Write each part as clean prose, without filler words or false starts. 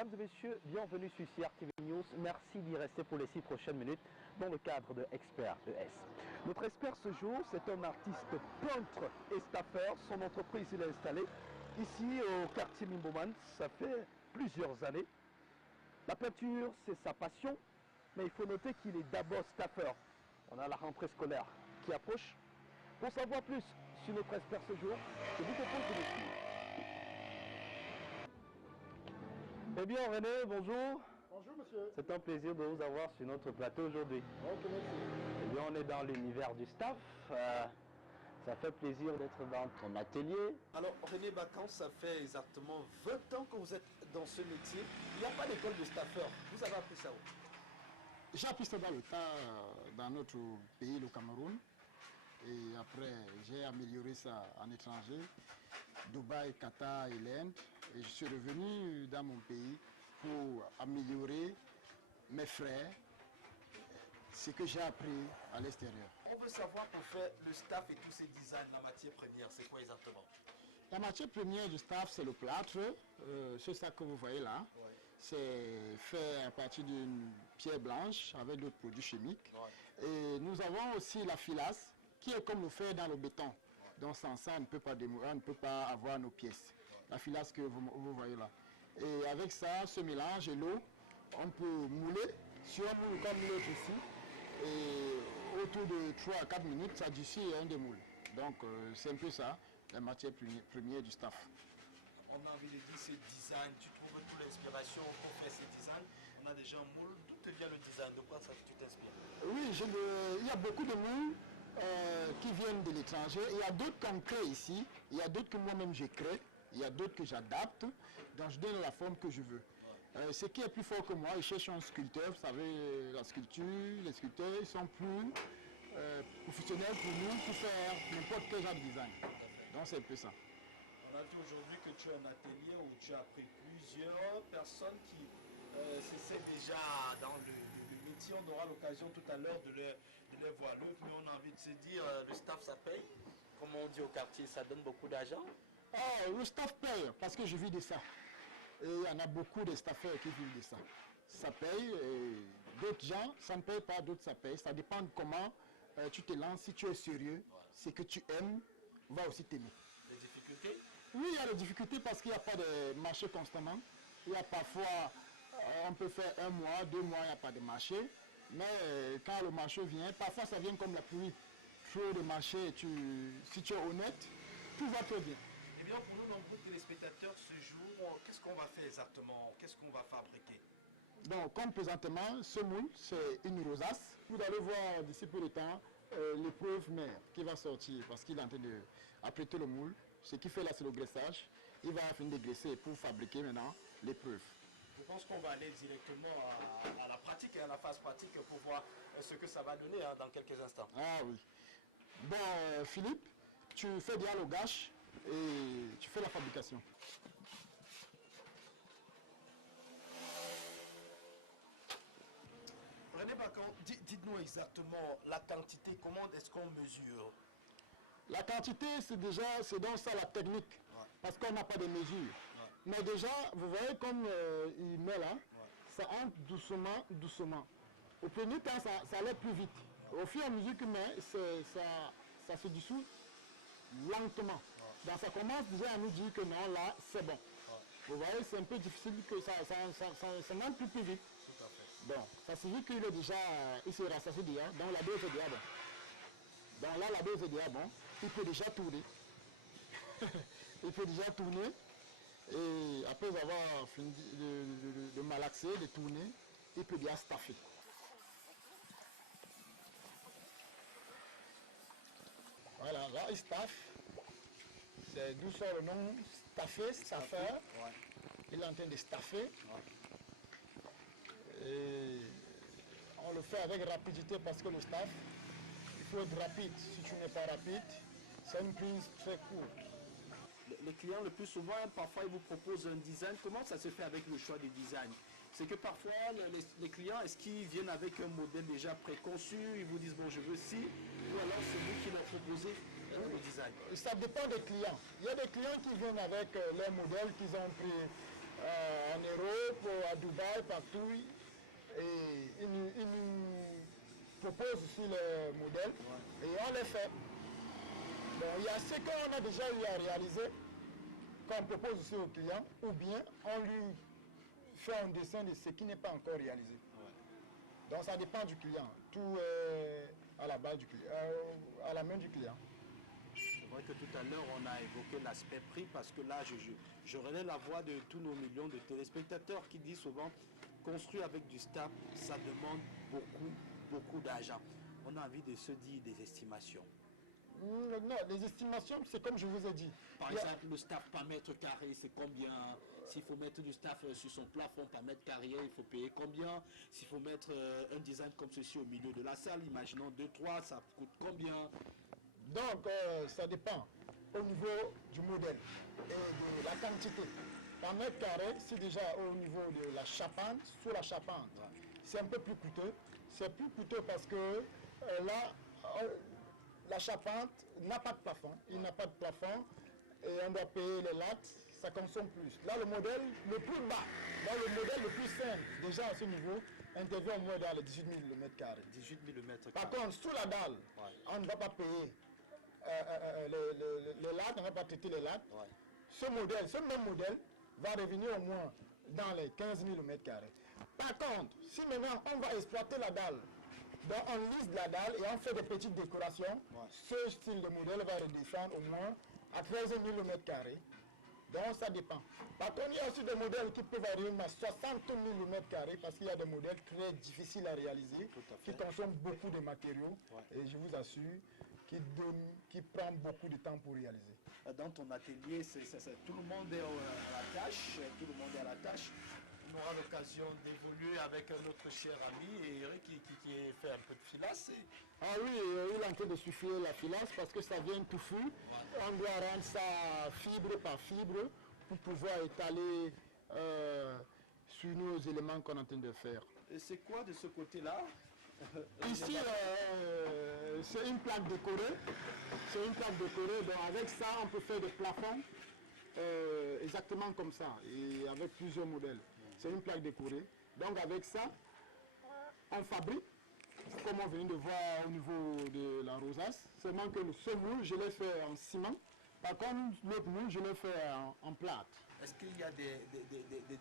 Mesdames et messieurs, bienvenue sur CRTV News. Merci d'y rester pour les 6 prochaines minutes dans le cadre de Expert ES. Notre expert ce jour, c'est un artiste peintre et staffeur. Son entreprise, il est installé ici au quartier Mimboman. Ça fait plusieurs années. La peinture, c'est sa passion, mais il faut noter qu'il est d'abord staffeur. On a la rentrée scolaire qui approche. Pour savoir plus sur notre expert ce jour, je vous propose de le suivre. Eh bien René, bonjour. Bonjour monsieur. C'est un plaisir de vous avoir sur notre plateau aujourd'hui. Ok, merci. Eh bien on est dans l'univers du staff. Ça fait plaisir d'être dans ton atelier. Alors René Bacan, ça fait exactement 20 ans que vous êtes dans ce métier. Il n'y a pas d'école de staffeur. Vous avez appris ça où? J'ai appris ça dans le temps dans notre pays, le Cameroun. Et après, j'ai amélioré ça en étranger, Dubaï, Qatar et l'Inde. Et je suis revenu dans mon pays pour améliorer mes frères, ce que j'ai appris à l'extérieur. On veut savoir pour faire le staff et tous ces designs, la matière première, c'est quoi exactement? La matière première du staff, c'est le plâtre. C'est ça que vous voyez là. Ouais. C'est fait à partir d'une pierre blanche avec d'autres produits chimiques. Ouais. Et nous avons aussi la filasse, qui est comme le fer dans le béton. Donc sans ça, on ne peut pas avoir nos pièces. La filasse que vous voyez là. Et avec ça, ce mélange et l'eau, on peut mouler sur un moule comme l'autre ici. Et autour de 3 à 4 minutes, ça durcit un des moules. Donc c'est un peu ça, la matière première du staff. On a envie de dire ces designs, tu trouves toute l'inspiration pour faire ces designs. On a déjà un moule, d'où te vient le design? De quoi ça tu t'inspires? Oui, il y a beaucoup de moules qui viennent de l'étranger. Il y a d'autres qu'on crée ici, il y a d'autres que moi-même je crée, il y a d'autres que j'adapte, donc je donne la forme que je veux. Ce qui est plus fort que moi, ils cherchent un sculpteur, vous savez, la sculpture, les sculpteurs, ils sont plus professionnels pour nous pour faire n'importe quel genre de design. Donc c'est un peu ça. On a dit aujourd'hui que tu as un atelier où tu as pris plusieurs personnes qui s'essaient déjà dans le métier. On aura l'occasion tout à l'heure de les voir. Mais on a envie de se dire, le staff ça paye. Comme on dit au quartier, ça donne beaucoup d'argent. Oh, le staff paye parce que je vis de ça. Et il y en a beaucoup de staffeurs qui vivent de ça. Ça paye, d'autres gens, ça ne paye pas, d'autres ça paye. Ça dépend de comment tu te lances. Si tu es sérieux, ce que tu aimes va aussi t'aimer. Les difficultés? Oui, il y a des difficultés parce qu'il n'y a pas de marché constamment. Il y a parfois, on peut faire 1 mois, 2 mois, il n'y a pas de marché. Mais quand le marché vient, parfois ça vient comme la pluie. Trop de marché, si tu es honnête, tout va très bien. Eh bien, pour nous, nombreux téléspectateurs, ce jour, qu'est-ce qu'on va faire exactement? Qu'est-ce qu'on va fabriquer? Donc, comme présentement, ce moule, c'est une rosace. Vous allez voir d'ici peu de temps l'épreuve mère qui va sortir parce qu'il est en train d'apprêter le moule. Ce qu'il fait là, c'est le graissage. Il va finir de graisser pour fabriquer maintenant l'épreuve. Je pense qu'on va aller directement à la pratique et à la phase pratique pour voir ce que ça va donner dans quelques instants. Ah oui. Bon, Philippe, tu fais bien le gâche et tu fais la fabrication. René Bacan, dites-nous exactement la quantité, comment est-ce qu'on mesure? La quantité, c'est donc ça la technique, Ouais. parce qu'on n'a pas de mesure. Ouais. Mais déjà, vous voyez comme il met là, Ouais. ça entre doucement, doucement. Au premier temps, ça allait plus vite. Au fur et à mesure qu'il met, ça se dissout lentement. Donc ça commence déjà à nous dire que non, là, c'est bon. Vous voyez, c'est un peu difficile que ça n'entre plus vite. Tout à fait. Bon, ça signifie qu'il est déjà, il se rassasie déjà, donc la dose est déjà bon. Donc là, la dose est déjà bon, il peut déjà tourner. Il peut déjà tourner. Et après avoir fini de malaxer, de tourner, il peut bien staffer. Voilà, là il staffe. C'est d'où sort le nom staffer, staffer. Ouais. Il est en train de staffer. Ouais. Et on le fait avec rapidité parce que le staff, il faut être rapide. Si tu n'es pas rapide, c'est une prise très courte. Les clients le plus souvent, parfois ils vous proposent un design. Comment ça se fait avec le choix du design? C'est que parfois les clients, est-ce qu'ils viennent avec un modèle déjà préconçu, ils vous disent bon je veux ci, ou alors c'est vous qui leur proposez le design? Ça dépend des clients. Il y a des clients qui viennent avec leur modèle qu'ils ont pris en Europe, à Dubaï, partout. Et ils nous proposent aussi les modèles et on les fait. Bon, il y a ce qu'on a déjà eu à réaliser, qu'on propose aussi au client, ou bien on lui fait un dessin de ce qui n'est pas encore réalisé. Donc ça dépend du client. Tout est à la base du client, à la main du client. C'est vrai que tout à l'heure, on a évoqué l'aspect prix parce que là, je relais la voix de tous nos millions de téléspectateurs qui disent souvent construire avec du staff, ça demande beaucoup d'argent. On a envie de se dire des estimations. Non, les estimations, c'est comme je vous ai dit. Par exemple, le staff par mètre carré, c'est combien? S'il faut mettre du staff sur son plafond par mètre carré, il faut payer combien? S'il faut mettre un design comme ceci au milieu de la salle, imaginons 2-3, ça coûte combien? Donc, ça dépend au niveau du modèle et de la quantité. Par mètre carré, c'est déjà au niveau de la charpente, sous la charpente. C'est un peu plus coûteux. C'est plus coûteux parce que là, la charpente n'a pas de plafond. Il n'a pas de plafond et on doit payer les lattes, ça consomme plus. Là, le modèle le plus bas, là, le modèle le plus simple, déjà à ce niveau, intervient au moins dans les 18 000 m². 18 000 m². Par contre, sous la dalle, on ne va pas payer les lattes, on ne va pas traiter les lattes. Ce même modèle, va revenir au moins dans les 15 000 m². Par contre, si maintenant on va exploiter la dalle, donc on lisse la dalle et on fait des petites décorations, ce style de modèle va redescendre au moins à 13 000 m². Donc ça dépend. Par contre, il y a aussi des modèles qui peuvent arriver à 60 000 m² parce qu'il y a des modèles très difficiles à réaliser, qui consomment beaucoup de matériaux et je vous assure qui prend beaucoup de temps pour réaliser. Dans ton atelier, tout le monde est à la tâche, tout le monde est à la tâche. On aura l'occasion d'évoluer avec notre cher ami Eric qui fait un peu de filasse. Ah oui, il est en train de souffler la filasse parce que ça vient touffu. On doit rendre ça fibre par fibre pour pouvoir étaler sur nos éléments qu'on est en train de faire. Et c'est quoi de ce côté-là? Ici, c'est une plaque décorée. C'est une plaque décorée. Donc avec ça, on peut faire des plafonds exactement comme ça, et avec plusieurs modèles. C'est une plaque décorée. Donc avec ça, on fabrique, comme on vient de voir au niveau de la rosace. Seulement que ce moule, je l'ai fait en ciment. Par contre, l'autre moule, je l'ai fait en plâtre. Est-ce qu'il y a des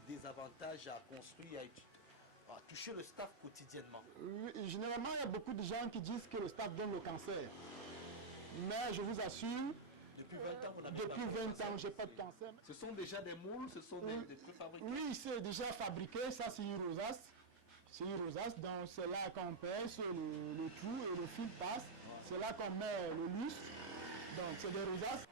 désavantages à construire, à toucher le staff quotidiennement? Généralement, il y a beaucoup de gens qui disent que le staff donne le cancer. Mais je vous assure, depuis 20 ans, vous n'avez depuis 20 ans, je n'ai pas de cancer. Ce sont déjà des moules, ce sont des préfabriqués? Oui, c'est déjà fabriqué. Ça, c'est une rosace. C'est une rosace. Donc, c'est là qu'on pèse le trou et le fil passe. C'est là qu'on met le lustre. Donc, c'est des rosaces.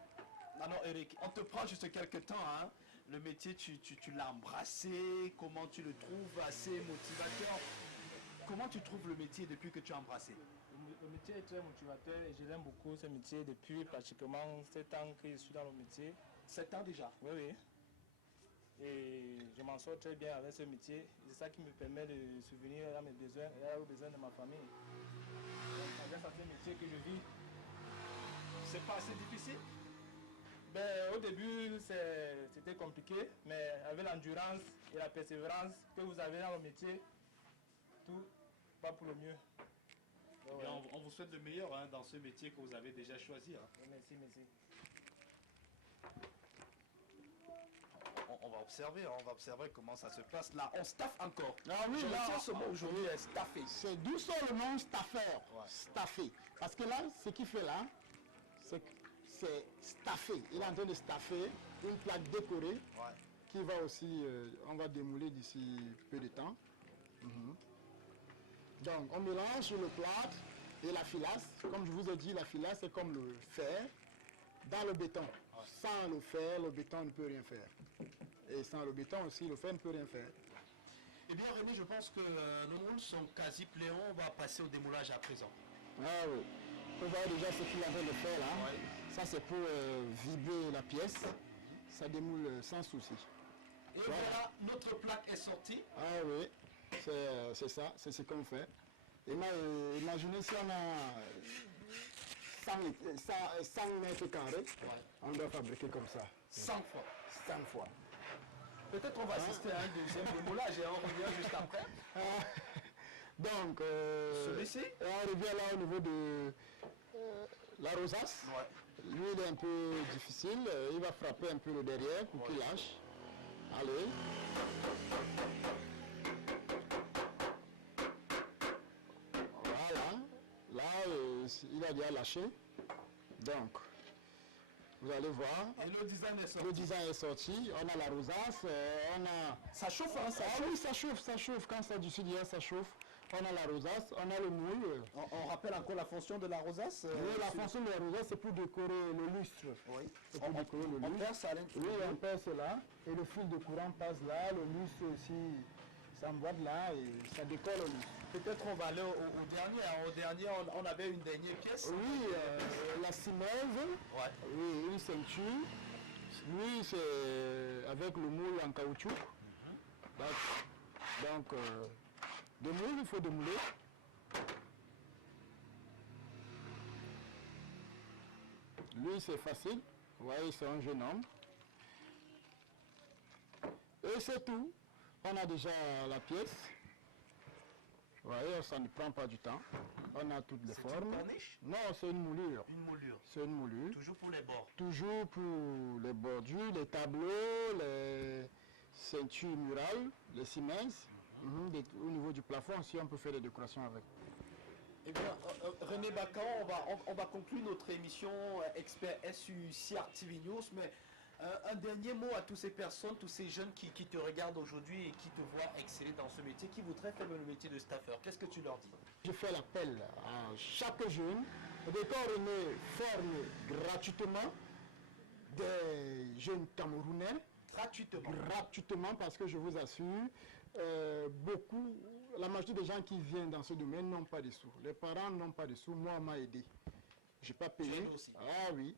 Alors, Eric, on te prend juste quelques temps. Hein. Le métier, tu l'as embrassé. Comment tu le trouves assez motivateur? Comment tu trouves le métier depuis que tu as embrassé? Le métier est très motivateur et je l'aime beaucoup ce métier depuis pratiquement 7 ans que je suis dans le métier. 7 ans déjà? Oui, oui. Et je m'en sors très bien avec ce métier. C'est ça qui me permet de subvenir à mes besoins et aux besoins de ma famille. Donc, grâce à ce métier que je vis. C'est pas assez difficile? Ben, au début, c'était compliqué, mais avec l'endurance et la persévérance que vous avez dans le métier, tout va pour le mieux. Eh bien, on vous souhaite le meilleur hein, dans ce métier que vous avez déjà choisi. Hein. Merci, merci. On va observer comment ça se passe. Là, on staffe encore. Ah oui, je là, retiens ce mot aujourd'hui, staffé. C'est d'où sort le nom staffeur. Staffé. Parce que là, ce qu'il fait là, c'est staffé. Il est en train de staffer une plaque décorée qui va aussi, on va démouler d'ici peu de temps. Donc, on mélange le plâtre et la filasse. Comme je vous ai dit, la filasse, c'est comme le fer dans le béton. Sans le fer, le béton ne peut rien faire. Et sans le béton aussi, le fer ne peut rien faire. Eh bien, Rémi, je pense que nos moules sont quasi pleins. On va passer au démoulage à présent. Ah oui. Vous voyez déjà ce qu'il avait de faire là. Ça, c'est pour vibrer la pièce. Ça démoule sans souci. Et voilà, notre plaque est sortie. Ah oui. C'est ça, c'est ce qu'on fait. Imaginez si on a 100 mètres carrés, on doit fabriquer comme ça. 100 fois. 100 fois. Peut-être on va assister à un deuxième démoulage et on revient juste après. Donc, Celui-ci on revient là au niveau de la rosace. Ouais. Lui, il est un peu difficile. Il va frapper un peu le derrière pour qu'il lâche. Allez. Voilà. Là, il a déjà lâché. Donc, vous allez voir. Et le design est sorti. Le design est sorti. On a la rosace. On a... Ça chauffe, hein, ça Ah chauffe. oui, ça chauffe, ça chauffe. Quand ça du sud, ça chauffe. On a la rosace, on a le moule. On rappelle encore la fonction de la rosace. Oui, la fonction de la rosace, c'est pour décorer le lustre. Oui. C'est pour décorer le On lustre. perce à l'intérieur. Oui, on perce là. Et le fil de courant passe là. Le lustre aussi s'emboîte là et ça décolle le lustre. Peut-être on va aller au dernier. Hein. Au dernier, on avait une dernière pièce. Oui, la cimeuse. Ouais. Oui, une ceinture. Lui, c'est avec le moule en caoutchouc. Donc, de moule, il faut démouler. Lui, c'est facile. Vous voyez, c'est un jeune homme. Et c'est tout. On a déjà la pièce. Vous voyez, ça ne prend pas du temps. On a toutes les C'est formes. une corniche? Non, c'est une moulure. Une moulure. C'est une moulure. Toujours pour les bords. Toujours pour les bordures, les tableaux, les ceintures murales, les Siemens. Au niveau du plafond aussi, on peut faire des décorations avec. Eh bien, René Bacan, on va conclure notre émission Expert SU CR TV News, mais un dernier mot à toutes ces personnes, tous ces jeunes qui te regardent aujourd'hui et qui te voient exceller dans ce métier, qui voudraient faire le métier de staffeur. Qu'est-ce que tu leur dis? Je fais l'appel à chaque jeune. D'accord, René forme gratuitement des jeunes Camerounais. Gratuitement. Gratuitement, parce que je vous assure, la majorité des gens qui viennent dans ce domaine n'ont pas de sous. Les parents n'ont pas de sous. Moi, on m'a aidé. Je n'ai pas payé. Tu aides aussi. Ah oui.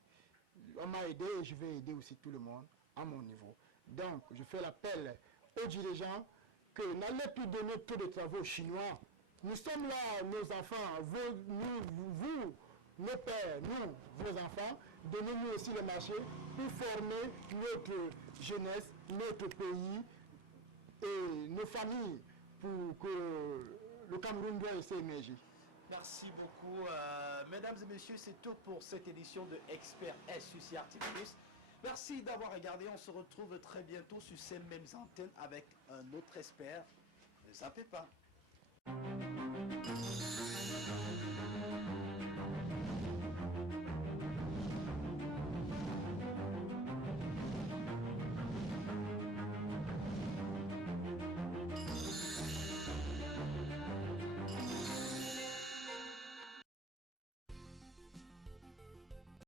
On m'a aidé et je vais aider aussi tout le monde à mon niveau. Donc, je fais l'appel aux dirigeants que n'allez plus donner trop de travaux chinois. Nous sommes là, nos enfants, vous, nos pères, nous, vos enfants, donnez-nous aussi le marché pour former notre jeunesse, notre pays et nos familles pour que le Cameroun doit émerger. Merci beaucoup. Mesdames et messieurs, c'est tout pour cette édition de Expert SU CR TV News. Merci d'avoir regardé. On se retrouve très bientôt sur ces mêmes antennes avec un autre expert. Ne zappez pas.